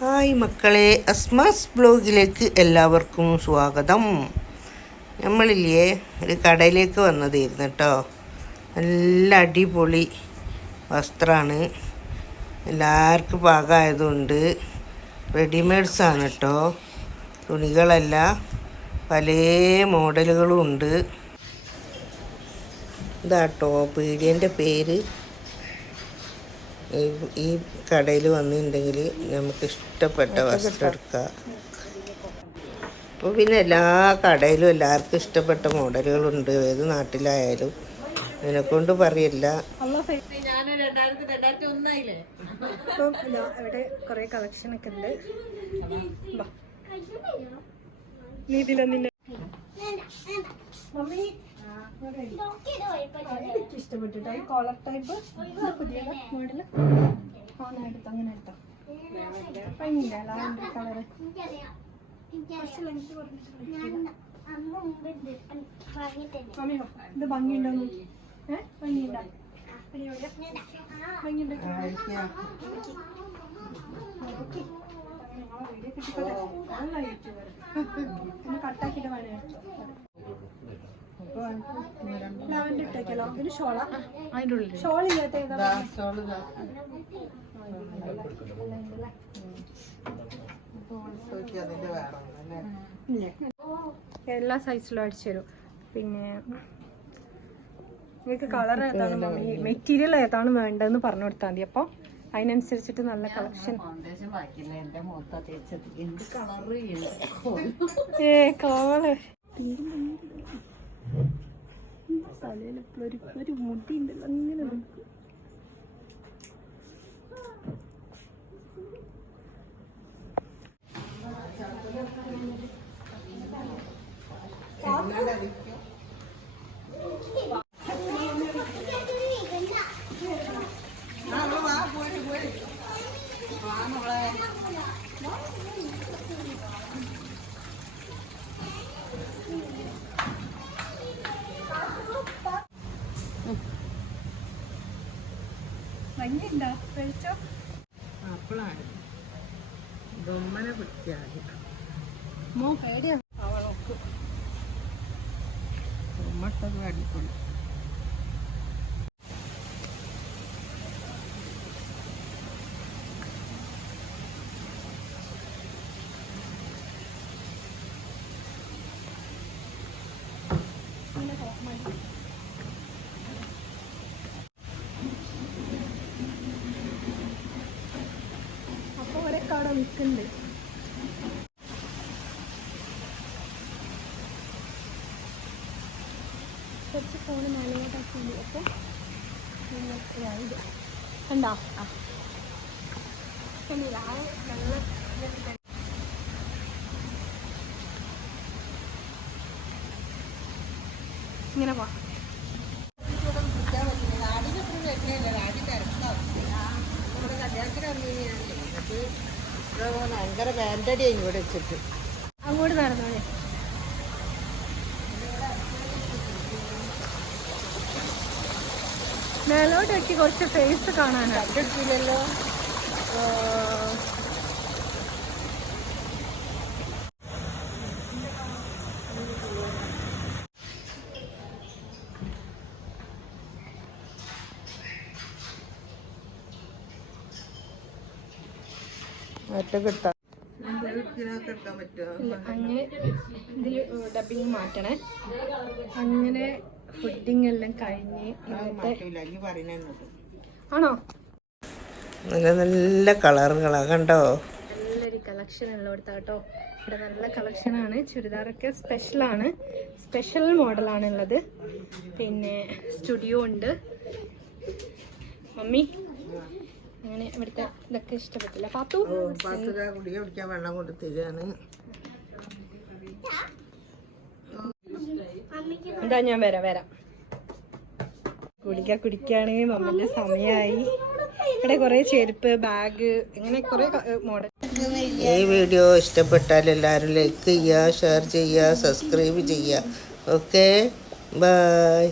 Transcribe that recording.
Hi മക്കളെ അസ്മാസ് ബ്ലോഗിലേക്ക് എല്ലാവർക്കും സ്വാഗതം. നമ്മളില്ലേ ഒരു കടയിലേക്ക് വന്നതായിരുന്നു കേട്ടോ. നല്ല അടിപൊളി വസ്ത്രമാണ് എല്ലാവർക്കും പാകമായതുകൊണ്ട് റെഡിമെയ്ഡ്സാണ് കേട്ടോ. തുണികളല്ല പല മോഡലുകളും ഉണ്ട്. ഇതാട്ടോ പീഡിയന്റെ പേര്. ഈ- കടയിൽ വന്നിട്ടുണ്ടെങ്കിൽ നമുക്ക് ഇഷ്ടപ്പെട്ട വസ്ത്രം എടുക്കാം. അപ്പോൾ പിന്നെ എല്ലാ കടയിലും എല്ലാവർക്കും ഇഷ്ടപ്പെട്ട മോഡലുകളുണ്ട്. ഏത് നാട്ടിലായാലും. അതിനെക്കൊണ്ട് പറയില്ല. അപ്പം ഇതാ ഇവിടെ കുറെ കളക്ഷൻ ഒക്കെ ഉണ്ട്. ബാ. നീ ഇതിലെ നിന്നെ മമ്മി എനിക്ക് ഇഷ്ടപ്പെട്ടിട്ടോ. ഈ കോളർ ടൈപ്പ് പുതിയ മോഡൽ ഞാൻ എടുത്തു അങ്ങനെ എടുത്തോ. ഭംഗിയില്ല ലാവൻഡർ കളറ്. ഇത് ഭംഗിയുണ്ടോ ഭംഗിയുണ്ടോ? ഭംഗിയുണ്ടോ? കട്ടാക്കിട്ട്. വേണേ. ഇട്ടേക്കല്ലോ ഇതിന് ഉള്ളിൽ ഷോൾ ഇല്ലാത്ത ഏതാ എല്ലാ സൈസിലും അടിച്ചു തരും. പിന്നെ നിങ്ങൾക്ക് കളർ ഏതാണ് മെറ്റീരിയൽ ഏതാണ് വേണ്ടതെന്ന് പറഞ്ഞു കൊടുത്താൽ മതി. അപ്പോൾ അതിനനുസരിച്ചിട്ട് നല്ല കളക്ഷൻ ഏ കളറ് തലയിൽ ഒരു ഒരു മുടി ഉണ്ടല്ലോ അങ്ങനെ നിൽക്കും. ഭംഗിയുണ്ടോ? കഴിച്ചോ? അപ്പോഴാണ് ബൊമ്മനെ പിടിക്കാതെ മോ പേടിയാ അവളോക്ക് ബൊമ്മട്ടത് അടിപൊളി. നിൽക്കുന്നുണ്ട് കുറച്ച് ഫോൺ നല്ലതാക്കി അപ്പൊ കണ്ടോ? ആ. ഇങ്ങനെ പോ ഭയങ്കര ബാൻഡടി ഇവിടെ വെച്ചിട്ട്. അങ്ങോട്ട് നടന്നോളെ. മേലോട്ടൊക്കെ കുറച്ച് ഫേസ് കാണാനാണ്. കണ്ടെടുത്തില്ലല്ലോ ഒറ്റയ്ക്ക് ഇല്ല, അങ്ങനെ ഇതിൽ ഡബിങ് മാറ്റണേ. അങ്ങനെ ഫുഡിങ് എല്ലാം കഴിഞ്ഞ് ആണോ? നല്ല നല്ല കളറുകളാ കണ്ടോ? നല്ലൊരു കളക്ഷൻ ഉള്ള കൊടുത്താട്ടോ ഇവിടെ നല്ല കളക്ഷനാണ് ചുരിദാറൊക്കെ സ്പെഷ്യലാണ് സ്പെഷ്യൽ മോഡലാണ് ഉള്ളത്. പിന്നെ സ്റ്റുഡിയോ ഉണ്ട്. മമ്മി അങ്ങനെ ഇവിടുത്തെ ഇതൊക്കെ ഇഷ്ടപ്പെട്ടില്ല. പാത്തു? കുടിക്കാൻ കുടിക്കാൻ വെള്ളം കൊണ്ട് തരികയാണ്. എന്താ ഞാൻ വരാം വരാം. കുടിക്ക കുടിക്കാണ് മമ്മിന്റെ സമയമായി ഇവിടെ കുറെ ചെരുപ്പ് ബാഗ് ഇങ്ങനെ കുറെ മോഡൽ. ഈ വീഡിയോ ഇഷ്ടപ്പെട്ടാൽ എല്ലാവരും ലൈക്ക് ചെയ്യുക ഷെയർ ചെയ്യുക സബ്സ്ക്രൈബ് ചെയ്യുക. Okay bye